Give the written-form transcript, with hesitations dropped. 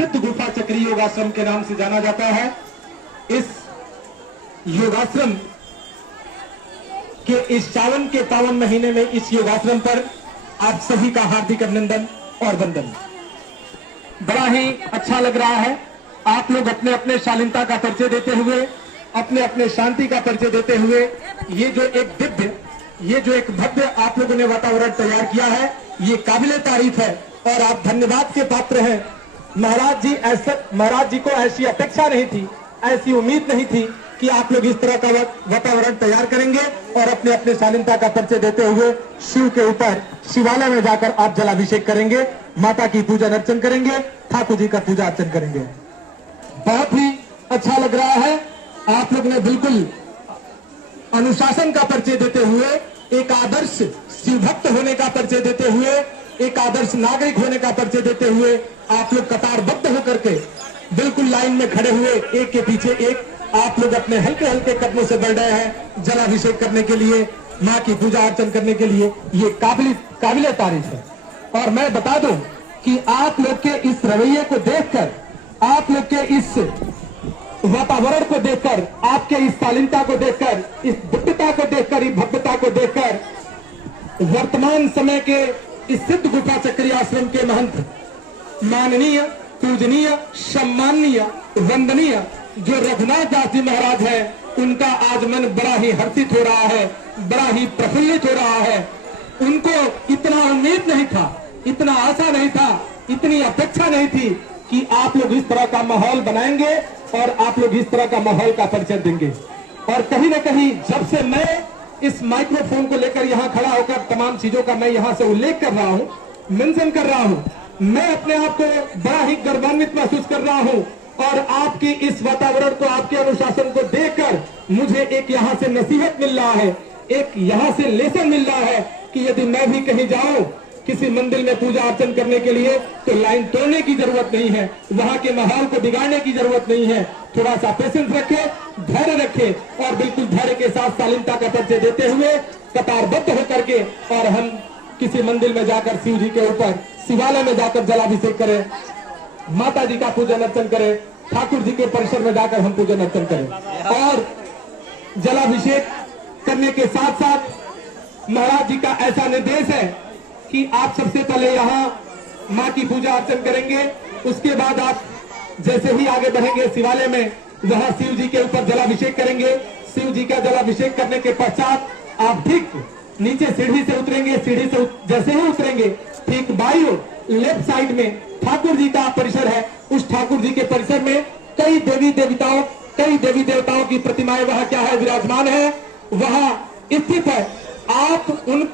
सिद्ध गुफा चक्री योगाश्रम के नाम से जाना जाता है। इस योगाश्रम के इस सावन के पावन महीने में इस योगाश्रम पर आप सभी का हार्दिक अभिनंदन और वंदन। बड़ा ही अच्छा लग रहा है। आप लोग अपने अपने शालीनता का परिचय देते हुए, अपने अपने शांति का परिचय देते हुए, ये जो एक दिव्य, ये जो एक भव्य आप लोगों ने वातावरण तैयार किया है, ये काबिले तारीफ है और आप धन्यवाद के पात्र हैं। महाराज जी को ऐसी अपेक्षा नहीं थी, ऐसी उम्मीद नहीं थी कि आप लोग इस तरह का वातावरण तैयार करेंगे और अपने अपने शालीनता का परिचय देते हुए शिव के ऊपर शिवालय में जाकर आप जलाभिषेक करेंगे, माता की पूजा अर्चन करेंगे, ठाकुर जी का पूजा अर्चन करेंगे। बहुत ही अच्छा लग रहा है। आप लोग ने बिल्कुल अनुशासन का परिचय देते हुए, एक आदर्श शिव भक्त होने का परिचय देते हुए, एक आदर्श नागरिक होने का परिचय देते हुए आप लोग कतारबद्ध होकर के बिल्कुल लाइन में खड़े हुए, एक के पीछे एक आप लोग अपने हल्के हल्के कदमों से बढ़ रहे हैं जलाभिषेक करने के लिए, माँ की पूजा अर्चन करने के लिए। ये काबिले तारीफ है। और मैं बता दूं कि आप लोग के इस रवैये को देखकर, आप लोग के इस वातावरण को देखकर, आपके इस शालीनता को देखकर, इस दिव्यता को देखकर, इस भव्यता को देखकर वर्तमान समय के इस सिद्ध गुफा चक्री आश्रम के महंत माननीय, पूजनीय, सम्माननीय, वंदनीय जो रघुनाथ दास जी महाराज है, उनका आज मन बड़ा ही हर्षित हो रहा है, बड़ा ही प्रफुल्लित हो रहा है। उनको इतना उम्मीद नहीं था, इतना आशा नहीं था, इतनी अपेक्षा नहीं थी कि आप लोग इस तरह का माहौल बनाएंगे और आप लोग इस तरह का माहौल का परिचय देंगे। और कहीं न कहीं जब से मैं इस माइक्रोफोन को लेकर यहाँ खड़ा होकर तमाम चीजों का मैं यहाँ से उल्लेख कर रहा हूँ, मेंशन कर रहा हूँ, मैं अपने आप को बड़ा ही गर्वान्वित महसूस कर रहा हूँ। और आपकी इस वातावरण को, आपके अनुशासन को देखकर मुझे एक यहाँ से नसीहत मिल रहा है, एक यहाँ से लेसन मिल रहा है कि यदि मैं भी कहीं जाऊं किसी मंदिर में पूजा अर्चन करने के लिए, तो लाइन तोड़ने की जरूरत नहीं है, वहां के माहौल को बिगाड़ने की जरूरत नहीं है। थोड़ा सा पेशेंस रखे, धैर्य रखे और बिल्कुल धैर्य के साथ शालीनता का परिचय देते हुए कतारबद्ध होकर के और हम किसी मंदिर में जाकर शिव जी के ऊपर शिवालय में जाकर जलाभिषेक करें, माता जी का पूजन अर्चन करें, ठाकुर जी के परिसर में जाकर हम पूजन अर्चन करें। और जलाभिषेक करने के साथ साथ महाराज जी का ऐसा निर्देश है कि आप सबसे पहले यहाँ माँ की पूजा अर्चन करेंगे, उसके बाद आप जैसे ही आगे बढ़ेंगे शिवालय में, वहां शिव जी के ऊपर जलाभिषेक करेंगे। शिव जी का जलाभिषेक करने के पश्चात आप ठीक नीचे सीढ़ी से उतरेंगे, सीढ़ी से जैसे ही उतरेंगे ठीक बाईं ओर लेफ्ट साइड में ठाकुर जी का परिसर है। उस ठाकुर जी के परिसर में कई देवी देवताओं की प्रतिमाएं वहां क्या है, विराजमान है, वहां स्थित है। आप उन